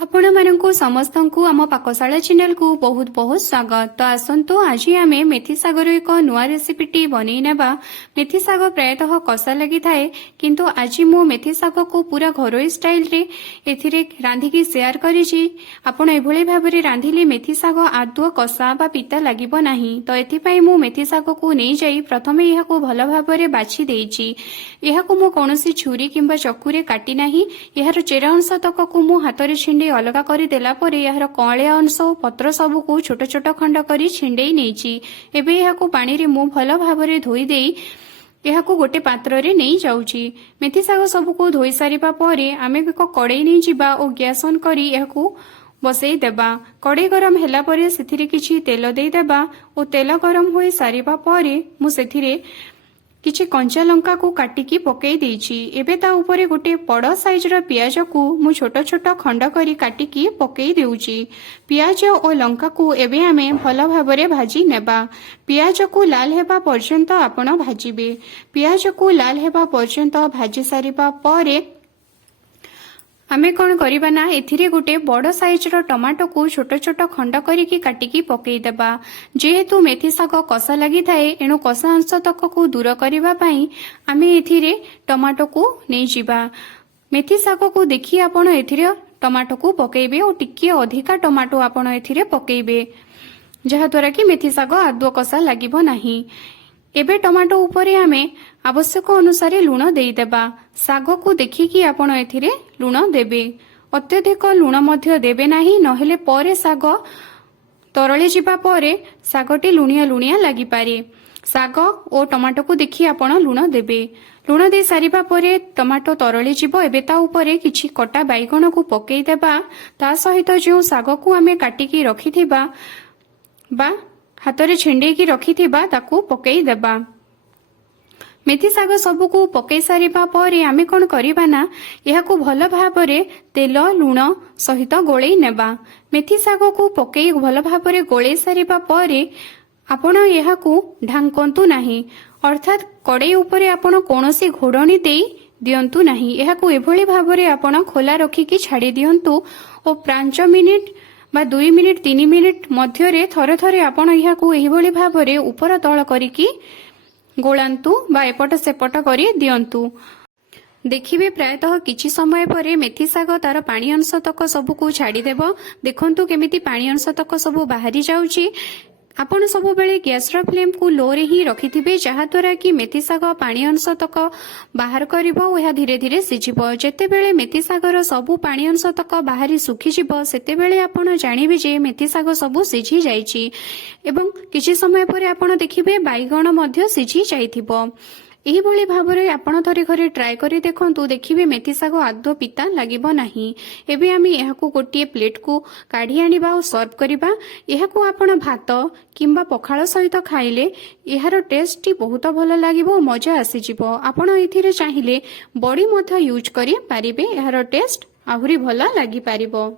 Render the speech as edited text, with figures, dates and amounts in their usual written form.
आपण मानकु समस्तंकु आम पाकशाला चैनल को बहुत बहुत स्वागत। तो आसंतु आज आम मेथी सागर एक नुआ रेसिपीटी बनई नेबा। मेथी साग प्रायतः कषा लगी थाए किंतु आज मु मेथी साग को पूरा घरोई स्टाइल रे एथिरे रांधिकी शेयर करिछि। आपण एभली भाबरे रांधिले मेथी साग आदौ कषा बा पिता लागिबो नाही। तो एथिपई मु मेथी साग को नै जाई प्रथमे एहा को भल भाबरे बाछि देइछि। एहा को मु कोनोसी छुरी किंबा चक्कुरे काटी नाही। एहार चेरा अंश तक को मु हातरे छिंडे अलगा करी देला परे यार कळिया अंश और पत्र सब को छोट छोट खंड करी छिंडेई नेछि। एबे एहा को पानी रे मु भल भाबरे धोई देई एहा को गोटे पात्र रे नै जाउछि। मेथी साग सब को धोई सारिबा परे आमे एक कड़ाई नै जिबा और गैस ऑन करी एहा को बसई देबा। कड़ाई गरम हैला परे सेथिरे किछि तेल देई देबा और तेल गरम होई सारिबा परे मु सेथिरे किछि कंचा लंका को काटिकी पकई देइछि। एबे ता ऊपरे गोटे बड़ साइज रो पियाज को मु छोट छोट खंड करी काटिकी पकई देउछि। पियाज और लंका को एबे आमे भल भाबरे भाजी नेबा। पियाज को लाल हेबा पर्यंत आपण भाजिबे। पियाज को लाल हेबा पर्यंत भाजी सारिबा परे आमे कौन करिबा ना एथिरे गोटे बड़ साइज रो टमाटो को छोट छोट खंड करिकी काटिकी पकई देबा। जेहेतु मेथी साग कषा लगी थाए एणु कषा अंश तक को दूर करिबा पई आमे एथिरे टमाटो को नै जिबा। मेथी साग को देखि आपण एथिरे टमाटो को पकेइबे और टिके अधिका टमाटो आपण एथिरे पकेइबे जहा द्वारा कि मेथी साग आदौ कषा लागिबो नाही। एबे टमाटो ऊपरे आमे आवश्यक अनुसार लुण देई देबा। साग को देखिकी आपण एथिरे लुण देबे। अत्यधिक लुण मध्य देबे नाही नहेले परे साग तरळे जिबा परे सागटी लुणिया लुणिया लागि पारे। साग और टमाटो को देखि आपण लुण देबे। लुण दे सारिबा परे टमाटो तरळे जिबो। एबे ता ऊपरे किछि कटा बैगण को पकेई देबा। ता सहित जो साग को आमे काटिकी रखिथिबा बा हातरे छेंडेकी रखिथिबा ताकू पकेई देबा। मेथी साग सबु को पकई सारिबा परे आमे कोन करिबा ना एहा को भल भाबरे तेल लुण सहित गोळेई नेबा। मेथी साग को पकई भल भाबरे गोळेई सारिबा परे आपण एहा को ढांकंतु नाही अर्थात कड़ाई ऊपरे आपण कोनोसी घोड़णी देई दियंतु नाही। एहा को एभली भाबरे आपण खोला रखिकी छाडी दियंतु और 5 मिनिट बा 2 मिनिट 3 मिनिट मध्यरे थरे थरे आपण एहा को एभली भाबरे ऊपर तळ करिकी गोलांतु बा एपट सेपट करी दियंतु। देखिबे प्रायतः किछि समय परे मेथी साग तार पानी अंश तक सब को छाड़ी देबो। देखंतु केमिति पानी अंश तक सब बाहरी जाउची। आपण सब बेले गैस रो फ्लेम को लो रे ही रखिथिबे जहा द्वारा कि मेथी साग पानी अंश तक बाहर करिवो और यह धीरे धीरे सिझिबो। जेते बेले मेथी सागर सब पानी अंश तक बाहरी सुखी जिवो सेते बेले आपण जानिबे जे मेथी साग सब सिझी जाईची एवं किछि समय परे आपण देखिबे बैगण मध्य सिझी जाईथिबो। एही भली भाबरे आपण थरे घरे ट्राई करी देखंतु देखिबे मेथी साग आदौ पिता लागिबो नाही। एबे आमी एहाकू गोटिए प्लेट को काढी आनिबा और सर्व करिबा। एहाकू आपण भात किंबा पखाळ सहित खाइले एहार टेस्ट बहुत भल लागिबो मजा आसी जिवो। आपण एथिरे चाहिले बडी मध्य यूज करि पारिबे एहार टेस्ट आहुरी भल लागि पारिबो।